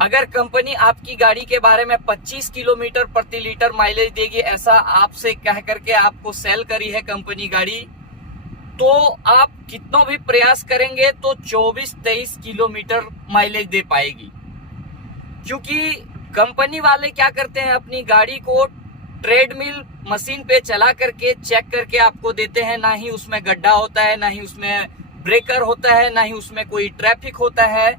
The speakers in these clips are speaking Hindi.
अगर कंपनी आपकी गाड़ी के बारे में 25 किलोमीटर प्रति लीटर माइलेज देगी, ऐसा आपसे कह करके आपको सेल करी है कंपनी गाड़ी, तो आप कितना भी प्रयास करेंगे तो 24-23 किलोमीटर माइलेज दे पाएगी। क्योंकि कंपनी वाले क्या करते हैं, अपनी गाड़ी को ट्रेडमिल मशीन पे चला करके चेक करके आपको देते हैं। ना ही उसमें गड्ढा होता है, ना ही उसमें ब्रेकर होता है, ना ही उसमें कोई ट्रैफिक होता है।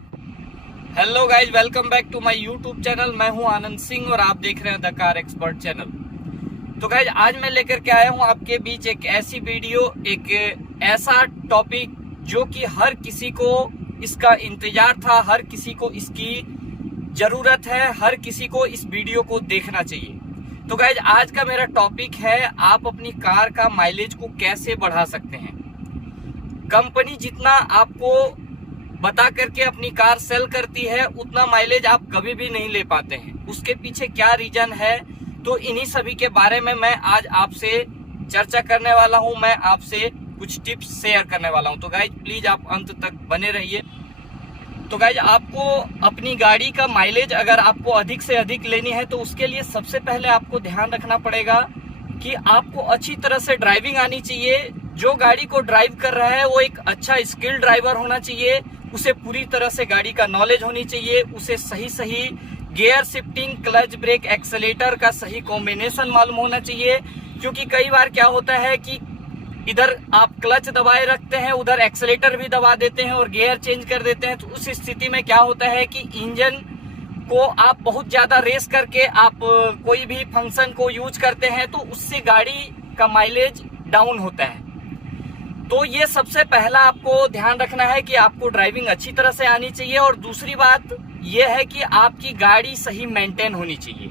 Hello guys, welcome back to my YouTube channel. मैं हूं आनंद सिंह और आप देख रहे हैं द कार एक्सपर्ट चैनल। तो गाइज, आज मैं लेकर के आया हूं आपके बीच एक ऐसी वीडियो, एक ऐसा टॉपिक जो कि हर किसी को इसका इंतजार था, हर किसी को इसकी जरूरत है, हर किसी को इस वीडियो को देखना चाहिए। तो गाइज, आज का मेरा टॉपिक है, आप अपनी कार का माइलेज को कैसे बढ़ा सकते हैं। कंपनी जितना आपको बता करके अपनी कार सेल करती है, उतना माइलेज आप कभी भी नहीं ले पाते हैं। उसके पीछे क्या रीजन है, तो इन्हीं सभी के बारे में मैं आज आपसे चर्चा करने वाला हूं। मैं आपसे कुछ टिप्स शेयर करने वाला हूं। तो गाइज, प्लीज आप अंत तक बने रहिए। तो गाइज, आपको अपनी गाड़ी का माइलेज अगर आपको अधिक से अधिक लेनी है, तो उसके लिए सबसे पहले आपको ध्यान रखना पड़ेगा कि आपको अच्छी तरह से ड्राइविंग आनी चाहिए। जो गाड़ी को ड्राइव कर रहा है वो एक अच्छा स्किल ड्राइवर होना चाहिए। उसे पूरी तरह से गाड़ी का नॉलेज होनी चाहिए। उसे सही gear shifting, clutch, brake, accelerator का सही कॉम्बिनेशन मालूम होना चाहिए। क्योंकि कई बार क्या होता है कि इधर आप क्लच दबाए रखते हैं, उधर एक्सेलेटर भी दबा देते हैं और गियर चेंज कर देते हैं। तो उस स्थिति में क्या होता है कि इंजन को आप बहुत ज्यादा रेस करके आप कोई भी फंक्शन को यूज करते हैं, तो उससे गाड़ी का माइलेज डाउन होता है। तो ये सबसे पहला आपको ध्यान रखना है कि आपको ड्राइविंग अच्छी तरह से आनी चाहिए। और दूसरी बात यह है कि आपकी गाड़ी सही मेंटेन होनी चाहिए।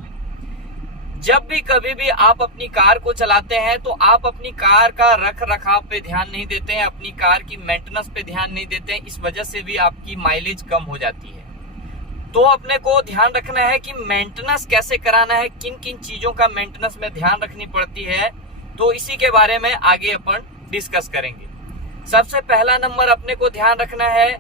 जब भी कभी भी आप अपनी कार को चलाते हैं, तो आप अपनी कार का रख रखाव पे ध्यान नहीं देते हैं, अपनी कार की मेंटेनेंस पे ध्यान नहीं देते हैं। इस वजह से भी आपकी माइलेज कम हो जाती है। तो अपने को ध्यान रखना है कि मेंटेनेंस कैसे कराना है, किन किन चीजों का मेंटेनेंस में ध्यान रखनी पड़ती है। तो इसी के बारे में आगे अपन डिस्कस करेंगे। सबसे पहला नंबर अपने को ध्यान रखना है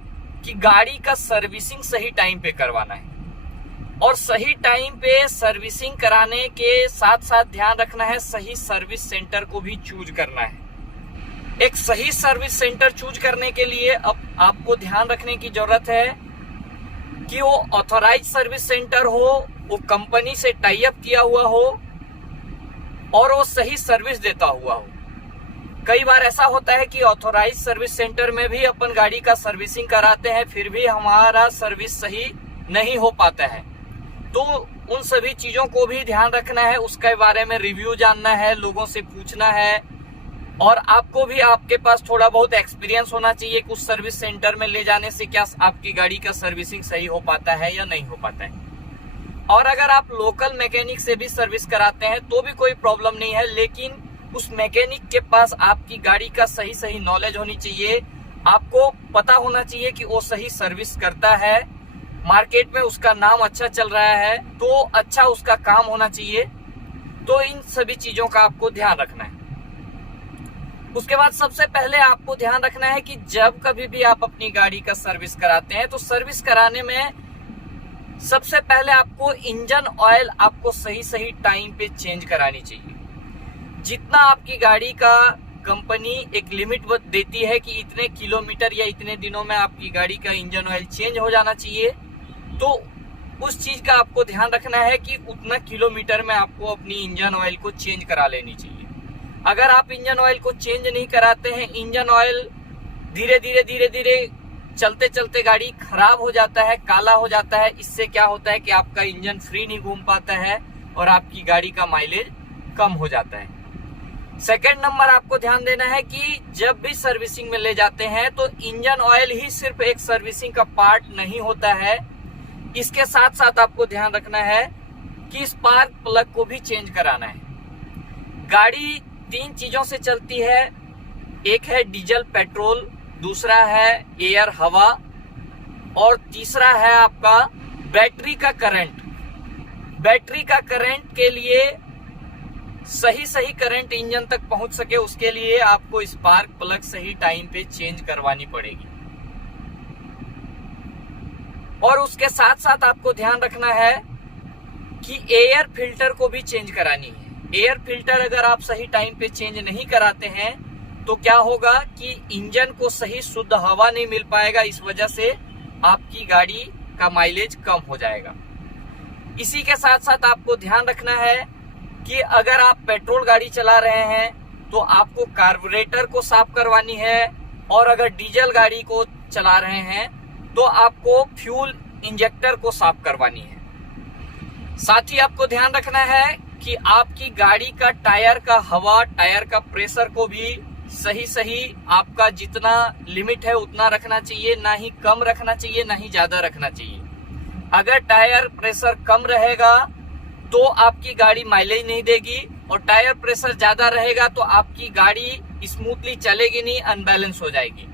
कि गाड़ी का सर्विसिंग सही टाइम पे करवाना है। और सही टाइम पे सर्विसिंग कराने के साथ साथ ध्यान रखना है सही सर्विस सेंटर को भी चूज करना है। एक सही सर्विस सेंटर चूज करने के लिए अब आपको ध्यान रखने की जरूरत है कि वो ऑथराइज सर्विस सेंटर हो, वो कंपनी से टाई अप किया हुआ हो और वो सही सर्विस देता हुआ हो। कई बार ऐसा होता है कि ऑथराइज सर्विस सेंटर में भी अपन गाड़ी का सर्विसिंग कराते हैं, फिर भी हमारा सर्विस सही नहीं हो पाता है। तो उन सभी चीजों को भी ध्यान रखना है, उसके बारे में रिव्यू जानना है, लोगों से पूछना है। और आपको भी आपके पास थोड़ा बहुत एक्सपीरियंस होना चाहिए कि उस सर्विस सेंटर में ले जाने से क्या आपकी गाड़ी का सर्विसिंग सही हो पाता है या नहीं हो पाता है। और अगर आप लोकल मैकेनिक से भी सर्विस कराते हैं तो भी कोई प्रॉब्लम नहीं है, लेकिन उस मैकेनिक के पास आपकी गाड़ी का सही नॉलेज होनी चाहिए। आपको पता होना चाहिए कि वो सही सर्विस करता है, मार्केट में उसका नाम अच्छा चल रहा है, तो अच्छा उसका काम होना चाहिए। तो इन सभी चीजों का आपको ध्यान रखना है। उसके बाद सबसे पहले आपको ध्यान रखना है कि जब कभी भी आप अपनी गाड़ी का सर्विस कराते हैं, तो सर्विस कराने में सबसे पहले आपको इंजन ऑयल आपको सही टाइम पे चेंज करानी चाहिए। जितना आपकी गाड़ी का कंपनी एक लिमिट देती है कि इतने किलोमीटर या इतने दिनों में आपकी गाड़ी का इंजन ऑयल चेंज हो जाना चाहिए, तो उस चीज का आपको ध्यान रखना है कि उतना किलोमीटर में आपको अपनी इंजन ऑयल को चेंज करा लेनी चाहिए। अगर आप इंजन ऑयल को चेंज नहीं कराते हैं, इंजन ऑयल धीरे चलते चलते गाड़ी खराब हो जाता है, काला हो जाता है। इससे क्या होता है कि आपका इंजन फ्री नहीं घूम पाता है और आपकी गाड़ी का माइलेज कम हो जाता है। सेकेंड नंबर आपको ध्यान देना है कि जब भी सर्विसिंग में ले जाते हैं, तो इंजन ऑयल ही सिर्फ एक सर्विसिंग का पार्ट नहीं होता है। इसके साथ साथ आपको ध्यान रखना है कि स्पार्क प्लग को भी चेंज कराना है। गाड़ी 3 चीजों से चलती है, एक है डीजल पेट्रोल, दूसरा है एयर हवा, और तीसरा है आपका बैटरी का करंट। बैटरी का करंट के लिए सही करंट इंजन तक पहुंच सके, उसके लिए आपको स्पार्क प्लग सही टाइम पे चेंज करवानी पड़ेगी। और उसके साथ साथ आपको ध्यान रखना है कि एयर फिल्टर को भी चेंज करानी है। एयर फिल्टर अगर आप सही टाइम पे चेंज नहीं कराते हैं तो क्या होगा कि इंजन को सही शुद्ध हवा नहीं मिल पाएगा, इस वजह से आपकी गाड़ी का माइलेज कम हो जाएगा। इसी के साथ साथ आपको ध्यान रखना है कि अगर आप पेट्रोल गाड़ी चला रहे हैं तो आपको कार्बोरेटर को साफ करवानी है, और अगर डीजल गाड़ी को चला रहे हैं तो आपको फ्यूल इंजेक्टर को साफ करवानी है। साथ ही आपको ध्यान रखना है कि आपकी गाड़ी का टायर का हवा, टायर का प्रेशर को भी सही आपका जितना लिमिट है उतना रखना चाहिए, ना ही कम रखना चाहिए ना ही ज्यादा रखना चाहिए। अगर टायर प्रेशर कम रहेगा तो आपकी गाड़ी माइलेज नहीं देगी, और टायर प्रेशर ज्यादा रहेगा तो आपकी गाड़ी स्मूथली चलेगी नहीं, अनबैलेंस हो जाएगी।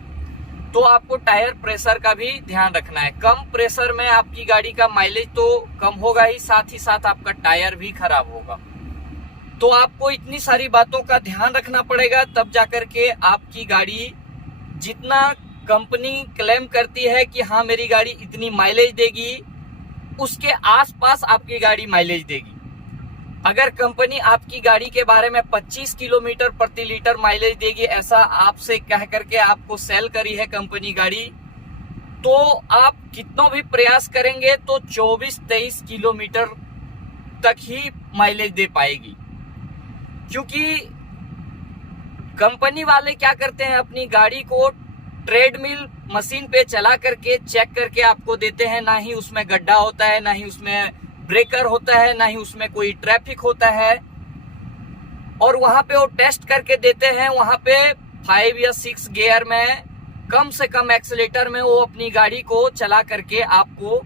तो आपको टायर प्रेशर का भी ध्यान रखना है। कम प्रेशर में आपकी गाड़ी का माइलेज तो कम होगा ही साथ आपका टायर भी खराब होगा। तो आपको इतनी सारी बातों का ध्यान रखना पड़ेगा, तब जाकर के आपकी गाड़ी जितना कंपनी क्लेम करती है कि हाँ मेरी गाड़ी इतनी माइलेज देगी, उसके आसपास आपकी गाड़ी माइलेज देगी। अगर कंपनी आपकी गाड़ी के बारे में 25 किलोमीटर प्रति लीटर माइलेज देगी ऐसा आपसे कह करके आपको सेल करी है कंपनी गाड़ी, तो आप कितना भी प्रयास करेंगे तो 24-23 किलोमीटर तक ही माइलेज दे पाएगी। क्योंकि कंपनी वाले क्या करते हैं, अपनी गाड़ी को ट्रेडमिल मशीन पे चला करके चेक करके आपको देते हैं। ना ही उसमें गड्ढा होता है, ना ही उसमें ब्रेकर होता है, ना ही उसमें कोई ट्रैफिक होता है, और वहां पे वो टेस्ट करके देते हैं। वहां पे 5 या 6 गियर में कम से कम एक्सीलेटर में वो अपनी गाड़ी को चला करके आपको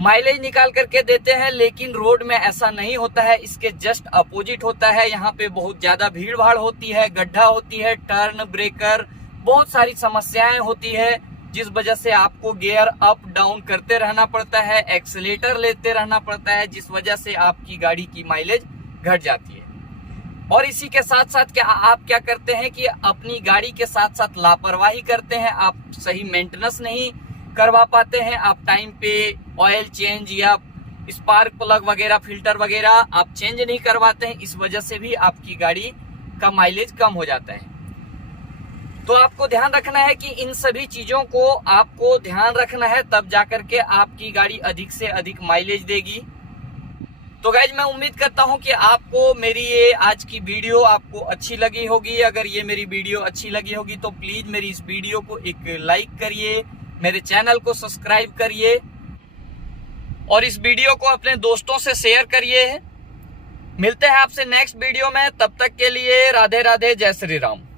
माइलेज निकाल करके देते हैं। लेकिन रोड में ऐसा नहीं होता है, इसके जस्ट अपोजिट होता है। यहाँ पे बहुत ज्यादा भीड़ भाड़ होती है, गड्ढा होती है, टर्न, ब्रेकर, बहुत सारी समस्याएं होती है, जिस वजह से आपको गियर अप डाउन करते रहना पड़ता है, एक्सीलेटर लेते रहना पड़ता है, जिस वजह से आपकी गाड़ी की माइलेज घट जाती है। और इसी के साथ साथ आप क्या करते हैं कि अपनी गाड़ी के साथ साथ लापरवाही करते हैं, आप सही मेंटेनेंस नहीं करवा पाते हैं, आप टाइम पे ऑयल चेंज या स्पार्क प्लग वगैरह, फिल्टर वगैरह आप चेंज नहीं करवाते हैं, इस वजह से भी आपकी गाड़ी का माइलेज कम हो जाता है। तो आपको ध्यान रखना है कि इन सभी चीजों को आपको ध्यान रखना है, तब जाकर के आपकी गाड़ी अधिक से अधिक माइलेज देगी। तो गाइज मैं उम्मीद करता हूं कि आपको मेरी ये आज की वीडियो आपको अच्छी लगी होगी। अगर ये मेरी वीडियो अच्छी लगी होगी तो प्लीज मेरी इस वीडियो को एक लाइक करिए, मेरे चैनल को सब्सक्राइब करिए, और इस वीडियो को अपने दोस्तों से शेयर करिए। मिलते हैं आपसे नेक्स्ट वीडियो में, तब तक के लिए राधे राधे, जय श्री राम।